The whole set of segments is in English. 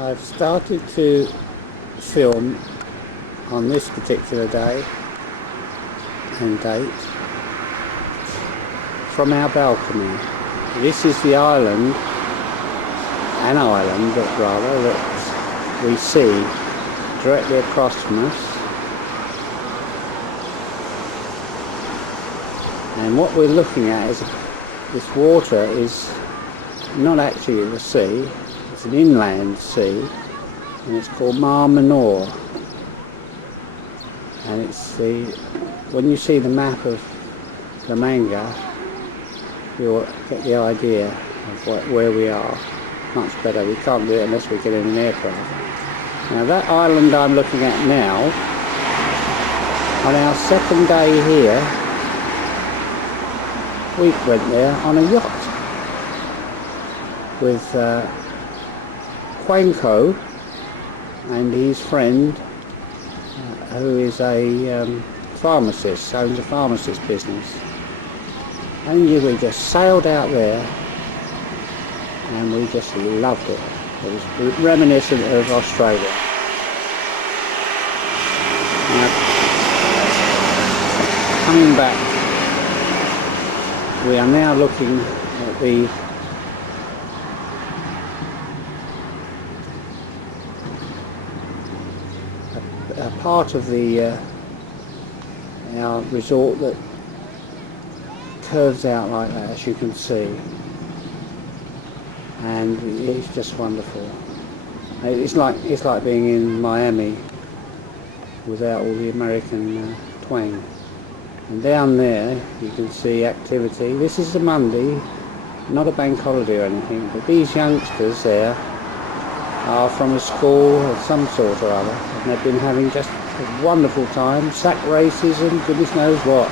I've started to film on this particular day and date from our balcony. This is the island, an island rather, that we see directly across from us. And what we're looking at is this water is not actually the sea, it's an inland sea, and it's called Mar Menor. And it's when you see the map of the manga, you'll get the idea of where we are much better. We can't do it unless we get in an aircraft. Now that island I'm looking at now, on our second day here, we went there on a yacht with Quanko and his friend, who is a pharmacist, owns a pharmacist business. And we just sailed out there and we just loved it. It was reminiscent of Australia. Now, coming back, we are now looking at the a part of the our resort that curves out like that, as you can see, and it's just wonderful. It's like being in Miami without all the American twang. And down there you can see activity. This is a Monday, not a bank holiday or anything, but these youngsters there are from a school of some sort or other, and they've been having just a wonderful time, sack races and goodness knows what.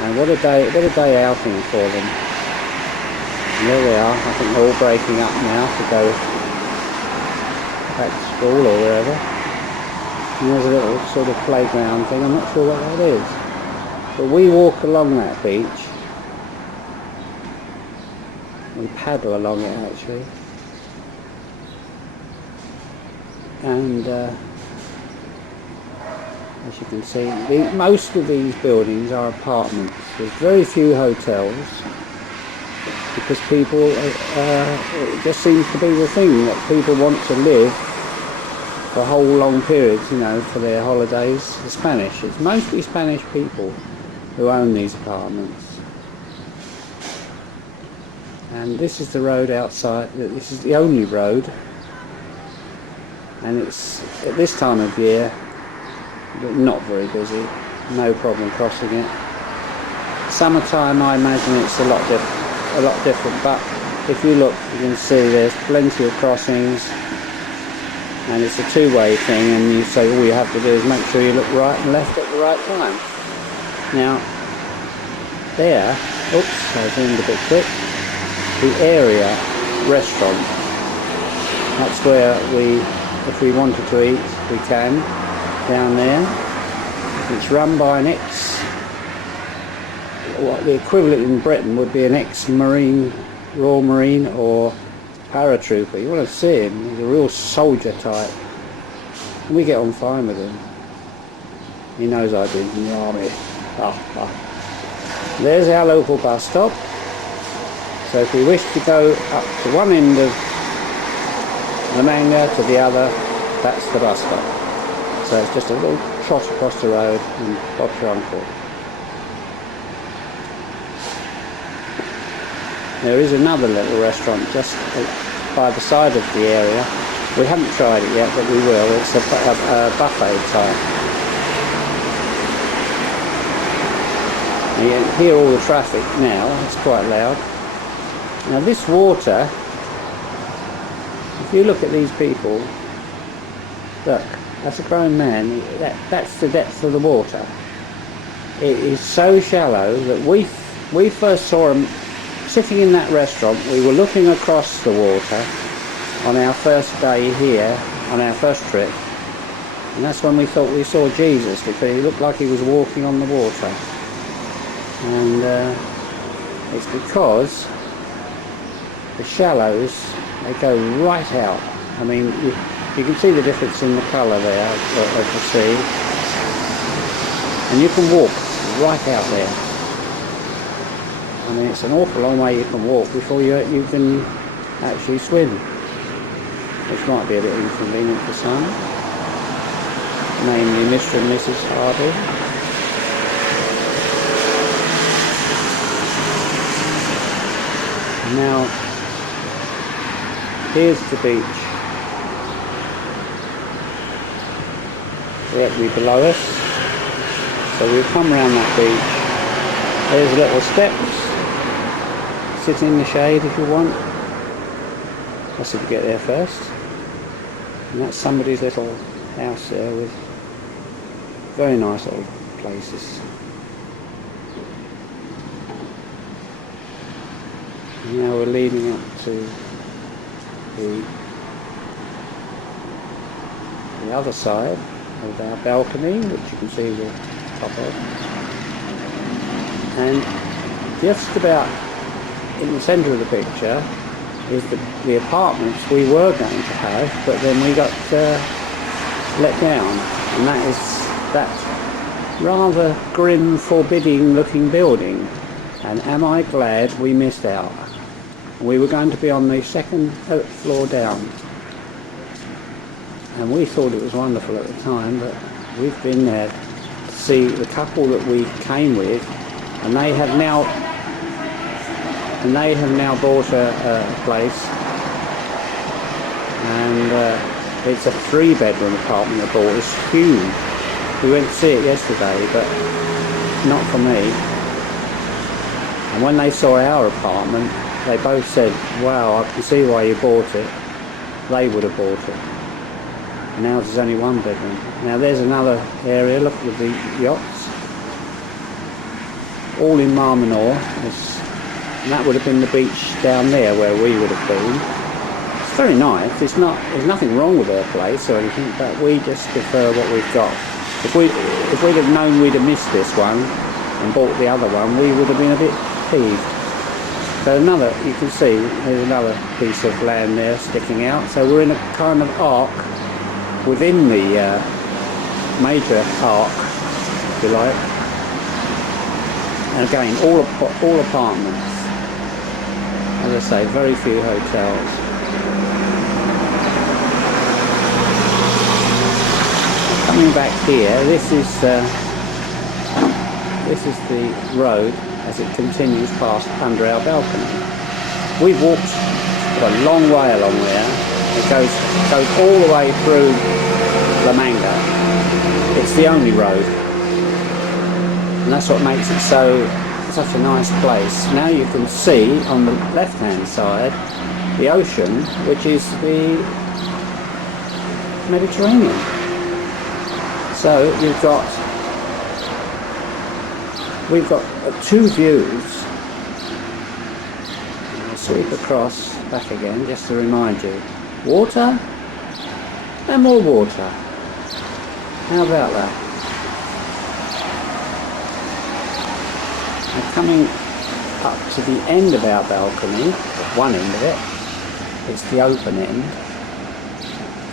And what a day outing for them. And there they are. I think they're all breaking up now to go back to school or wherever. And there's a little sort of playground thing. I'm not sure what that is. But we walk along that beach. We paddle along it actually. And as you can see, most of these buildings are apartments. There's very few hotels because people, it just seems to be the thing that people want to live for whole long periods, you know, for their holidays. The Spanish, it's mostly Spanish people who own these apartments. And this is the road outside. This is the only road, and it's at this time of year not very busy, no problem crossing it. Summertime, I imagine it's a lot different, but if you look, you can see there's plenty of crossings, and it's a two-way thing, and you say all you have to do is make sure you look right and left at the right time. Now, there, oops, I zoomed a bit quick, the area restaurant, that's where if we wanted to eat, we can. Down there, it's run by an what the equivalent in Britain would be an ex-Marine, Royal Marine or paratrooper. You want to see him, he's a real soldier type. And we get on fine with him. He knows I've been in the army. There's our local bus stop. So if we wish to go up to one end of the manga to the other, that's the bus stop. So it's just a little trot across the road and Bob's your uncle. There is another little restaurant just by the side of the area. We haven't tried it yet, but we will. It's a buffet type. And you hear all the traffic now, it's quite loud. Now this water, if you look at these people, look. That's a grown man. That's the depth of the water. It is so shallow that we first saw him sitting in that restaurant. We were looking across the water on our first day here, on our first trip, and that's when we thought we saw Jesus, because he looked like he was walking on the water. And it's because the shallows They go right out. I mean, you can see the difference in the colour there of the sea. And you can walk right out there. I mean, it's an awful long way you can walk before you can actually swim, which might be a bit inconvenient for some, namely Mr. and Mrs. Hardy. Now, here's the beach directly below us. So we've come around that beach. There's little steps. Sit in the shade if you want. That's if you get there first. And that's somebody's little house there with very nice little places. Now we're leading up to the other side of our balcony, which you can see the top of. And just about in the centre of the picture is the apartments we were going to have, but then we got let down. And that is that rather grim, forbidding looking building. And am I glad we missed out. We were going to be on the second floor down, and we thought it was wonderful at the time, but we've been there to see the couple that we came with, and they have now bought a place, and it's a 3-bedroom apartment they bought. It's huge. We went to see it yesterday, but not for me. And when they saw our apartment, they both said, wow, I can see why you bought it. They would have bought it. And ours is only 1 bedroom. Now there's another area, look at the yachts. All in Mar Menor. And that would have been the beach down there where we would have been. It's very nice. There's nothing wrong with their place or anything, but we just prefer what we've got. If we'd have known we'd have missed this one and bought the other one, we would have been a bit peeved. So you can see there's another piece of land there sticking out. So we're in a kind of arc within the major arc, if you like. And again, all apartments. As I say, very few hotels. Coming back here, this is the road as it continues past under our balcony. We've walked a long way along there. It goes all the way through La Manga. It's the only road, and that's what makes it such a nice place. Now you can see on the left-hand side the ocean, which is the Mediterranean. So we've got 2 views. I'll sweep across back again just to remind you. Water and more water. How about that? And coming up to the end of our balcony, one end of it, it's the open end,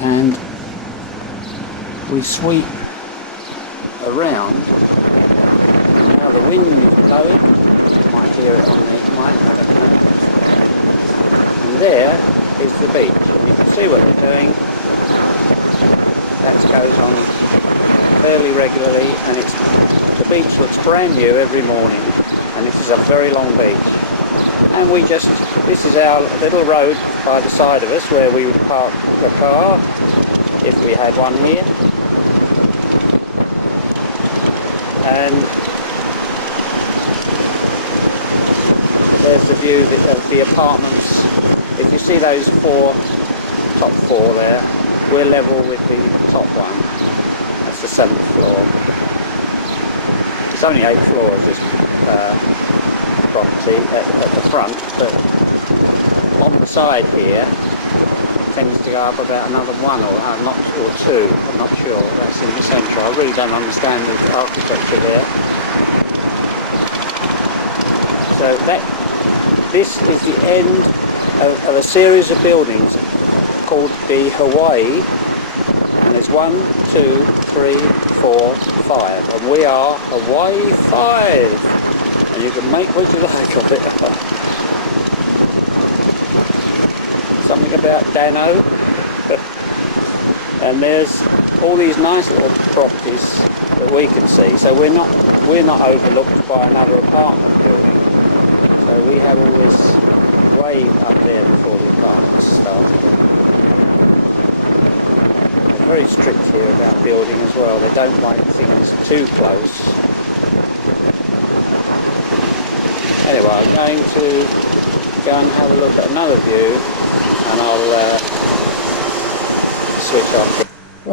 and we sweep around. Now the wind is blowing, you might hear it on the mic, I don't know. And there is the beach, and you can see what they're doing. That goes on fairly regularly, and the beach looks brand new every morning, and this is a very long beach. And this is our little road by the side of us where we would park the car, if we had one here. And there's the view of the apartments. If you see those top four there, we're level with the top one. That's the 7th floor. It's only 8 floors, this property at the front, but on the side here it tends to go up about another 1 or 2. I'm not sure. That's in the centre. I really don't understand the architecture there. So this is the end of a series of buildings called the Hawaii, and there's 1, 2, 3, 4, 5, and we are Hawaii 5, and you can make what you like of it. Something about Dano. And there's all these nice little properties that we can see. So we're not overlooked by another apartment building. So we have all this way up there before the apartments start. They're very strict here about building as well. They don't like things too close. Anyway, I'm going to go and have a look at another view, and I'll switch on.